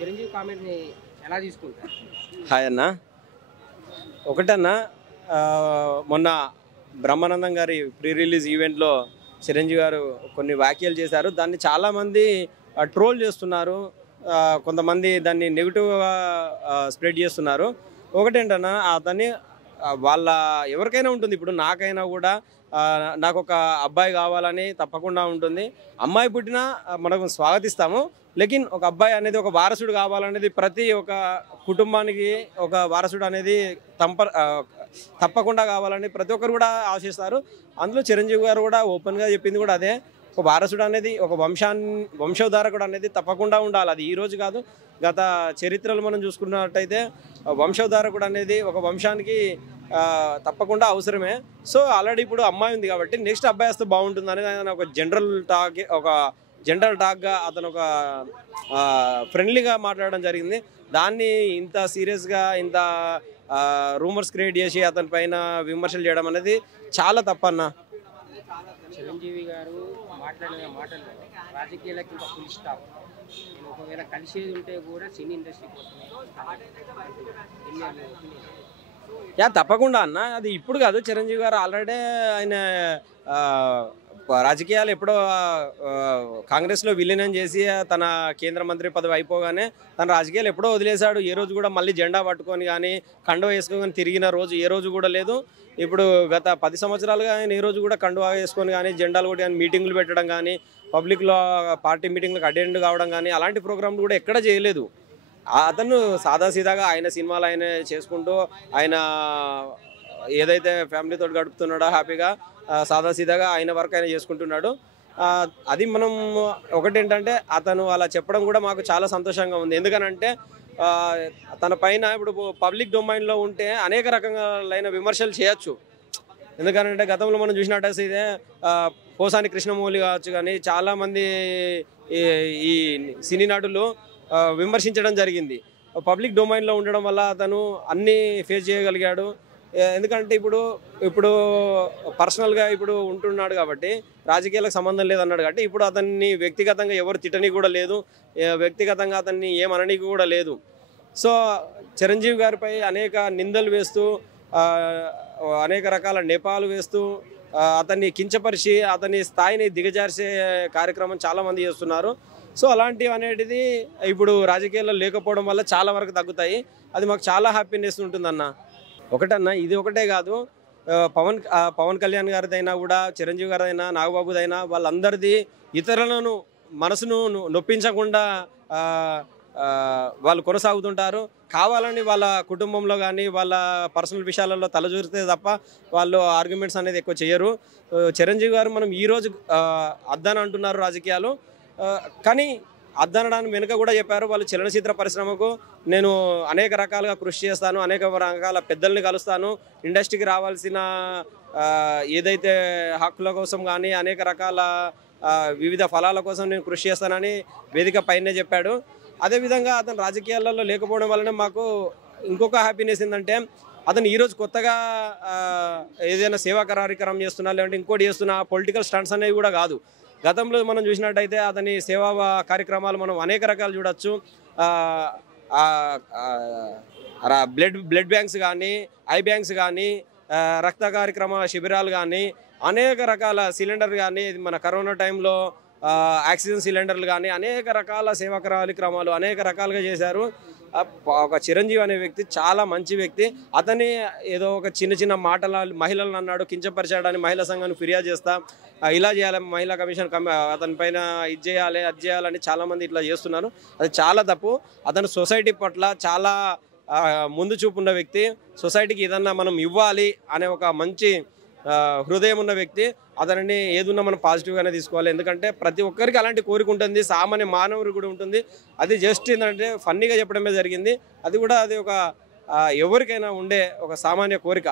చిరంజీవి కామెంట్ని ఎలా తీసుకుంటారు? హాయ్ అన్న. ఒకటన్న, మొన్న బ్రహ్మానందం గారి ప్రీ రిలీజ్ ఈవెంట్లో చిరంజీవి గారు కొన్ని వ్యాఖ్యలు చేశారు. దాన్ని చాలామంది ట్రోల్ చేస్తున్నారు, కొంతమంది దాన్ని నెగిటివ్గా స్ప్రెడ్ చేస్తున్నారు. ఒకటేంటన్నా, అతన్ని వాళ్ళ ఎవరికైనా ఉంటుంది. ఇప్పుడు నాకైనా కూడా నాకు ఒక అబ్బాయి కావాలని తప్పకుండా ఉంటుంది. అమ్మాయి పుట్టినా మనకు స్వాగతిస్తాము. లేకిన్ ఒక అబ్బాయి అనేది ఒక వారసుడు కావాలనేది ప్రతి ఒక్క కుటుంబానికి ఒక వారసుడు అనేది తప్పకుండా కావాలని ప్రతి ఒక్కరు కూడా ఆశిస్తారు. అందులో చిరంజీవి గారు కూడా ఓపెన్గా చెప్పింది కూడా అదే. ఒక వారసుడు అనేది, ఒక వంశోద్ధారకుడు అనేది తప్పకుండా ఉండాలి. అది ఈరోజు కాదు, గత చరిత్రలు మనం చూసుకున్నట్టయితే వంశోద్ధారకుడు అనేది ఒక వంశానికి తప్పకుండా అవసరమే. సో ఆల్రెడీ ఇప్పుడు అమ్మాయి ఉంది కాబట్టి నెక్స్ట్ అబ్బాయి వస్తే బాగుంటుంది అనేది ఒక జనరల్ టాక్గా అతను ఒక ఫ్రెండ్లీగా మాట్లాడడం జరిగింది. దాన్ని ఇంత సీరియస్గా, ఇంత రూమర్స్ క్రియేట్ చేసి అతని పైన విమర్శలు చేయడం అనేది చాలా తప్పన్న. చిరంజీవి గారు మాట్లాడిన మాటల్లో రాజకీయాలకి ఇంకా ఫుల్ స్టాప్, నేను ఒకవేళ కలిసేది ఉంటే కూడా సినీ ఇండస్ట్రీ కోసమే. తప్పకుండా అన్న. అది ఇప్పుడు కాదు, చిరంజీవి గారు ఆల్రెడీ ఆయన రాజకీయాలు ఎప్పుడో కాంగ్రెస్లో విలీనం చేసి తన కేంద్ర మంత్రి పదవి అయిపోగానే తన రాజకీయాలు ఎప్పుడో వదిలేశాడు. ఏ రోజు కూడా మళ్ళీ జెండా పట్టుకొని కానీ కండువా వేసుకొని తిరిగిన రోజు ఏ రోజు కూడా లేదు. ఇప్పుడు గత 10 సంవత్సరాలుగా ఆయన ఏ రోజు కూడా కండువా వేసుకొని కానీ, జెండాలు కూడా కానీ, మీటింగులు పెట్టడం కానీ, పబ్లిక్లో పార్టీ మీటింగ్లకు అటెండ్ కావడం కానీ అలాంటి ప్రోగ్రాంలు కూడా ఎక్కడ చేయలేదు. అతను సాదాసీదాగా ఆయన సినిమాలు ఆయన చేసుకుంటూ, ఆయన ఏదైతే ఫ్యామిలీతో గడుపుతున్నాడో హ్యాపీగా సాదాసీదాగా ఆయన వర్క్ ఆయన చేసుకుంటున్నాడు. అది మనం ఒకటేంటంటే, అతను అలా చెప్పడం కూడా మాకు చాలా సంతోషంగా ఉంది. ఎందుకనంటే తన పైన ఇప్పుడు పబ్లిక్ డొమైన్లో ఉంటే అనేక రకాలైన విమర్శలు చేయొచ్చు. ఎందుకంటే గతంలో మనం చూసినట్టయితే ఇదే పోసాని కృష్ణమౌళి కావచ్చు, కానీ చాలామంది ఈ సినీ నటులు విమర్శించడం జరిగింది. పబ్లిక్ డొమైన్లో ఉండడం వల్ల అతను అన్నీ ఫేస్ చేయగలిగాడు. ఎందుకంటే ఇప్పుడు పర్సనల్గా ఇప్పుడు ఉంటున్నాడు కాబట్టి, రాజకీయాలకు సంబంధం లేదన్నాడు కాబట్టి ఇప్పుడు అతన్ని వ్యక్తిగతంగా ఎవరు తిట్టని కూడా లేదు, వ్యక్తిగతంగా అతన్ని ఏమనని కూడా లేదు. సో చిరంజీవి గారిపై అనేక నిందలు వేస్తూ, అనేక రకాల నేపాలు వేస్తూ, అతన్ని కించపరిచి అతని స్థాయిని దిగజార్చే కార్యక్రమం చాలామంది చేస్తున్నారు. సో అలాంటివి అనేది ఇప్పుడు రాజకీయాల్లో లేకపోవడం వల్ల చాలా వరకు తగ్గుతాయి. అది మాకు చాలా హ్యాపీనెస్ ఉంటుందన్న. ఒకటన్నా, ఇది ఒకటే కాదు, పవన్ కళ్యాణ్ గారిదైనా కూడా, చిరంజీవి గారిదైనా, నాగబాబుదైనా, వాళ్ళందరిది ఇతరులను మనసును నొప్పించకుండా వాళ్ళు కొనసాగుతుంటారు. కావాలని వాళ్ళ కుటుంబంలో కానీ వాళ్ళ పర్సనల్ విషయాలలో తలజూరితే తప్ప వాళ్ళు ఆర్గ్యుమెంట్స్ అనేది ఎక్కువ చేయరు. చిరంజీవి గారు మనం ఈరోజు అద్దని అంటున్నారు రాజకీయాలు, కానీ అద్దనడానికి వెనుక కూడా చెప్పారు, వాళ్ళు చలనచిత్ర పరిశ్రమకు నేను అనేక రకాలుగా కృషి చేస్తాను, అనేక రకాల పెద్దల్ని కలుస్తాను, ఇండస్ట్రీకి రావాల్సిన ఏదైతే హక్కుల కోసం కానీ అనేక రకాల వివిధ ఫలాల కోసం నేను కృషి చేస్తానని వేదిక పైనే చెప్పాడు. అదేవిధంగా అతను రాజకీయాలలో లేకపోవడం వలన మాకు ఇంకొక హ్యాపీనెస్ ఏంటంటే, అతను ఈరోజు కొత్తగా ఏదైనా సేవా కార్యక్రమం చేస్తున్నా, లేదంటే ఇంకోటి చేస్తున్నా, పొలిటికల్ స్టంట్స్ అనేవి కూడా కాదు. గతంలో మనం చూసినట్టయితే అతని సేవా కార్యక్రమాలు మనం అనేక రకాలు చూడొచ్చు. బ్లడ్ బ్యాంక్స్ కానీ, ఐ బ్యాంక్స్ కానీ, రక్త కార్యక్రమ శిబిరాలు కానీ, అనేక రకాల సిలిండర్ కానీ, మన కరోనా టైంలో ఆక్సిజన్ సిలిండర్లు కానీ, అనేక రకాల సేవా కార్యక్రమాలు అనేక రకాలుగా చేశారు. ఒక చిరంజీవి అనే వ్యక్తి చాలా మంచి వ్యక్తి. అతని ఏదో ఒక చిన్న మాటల మహిళలను అన్నాడు, కించపరిచాడని మహిళా సంఘాన్ని ఫిర్యాదు చేస్తా, ఇలా చేయాలి, మహిళా కమిషన్ అతని పైన ఇది చేయాలి, అది చేయాలని చాలామంది ఇట్లా చేస్తున్నారు. అది చాలా తప్పు. అతను సొసైటీ పట్ల చాలా ముందు చూపు ఉన్న వ్యక్తి. సొసైటీకి ఏదన్నా మనం ఇవ్వాలి అనే ఒక మంచి హృదయం ఉన్న వ్యక్తి. అతనిని ఏదున్నా మనం పాజిటివ్గానే తీసుకోవాలి. ఎందుకంటే ప్రతి ఒక్కరికి అలాంటి కోరిక ఉంటుంది, సామాన్య మానవుడికి కూడా ఉంటుంది. అది జస్ట్ ఏంటంటే ఫన్నీగా చెప్పడమే జరిగింది. అది ఒక ఎవరికైనా ఉండే ఒక సామాన్య కోరిక.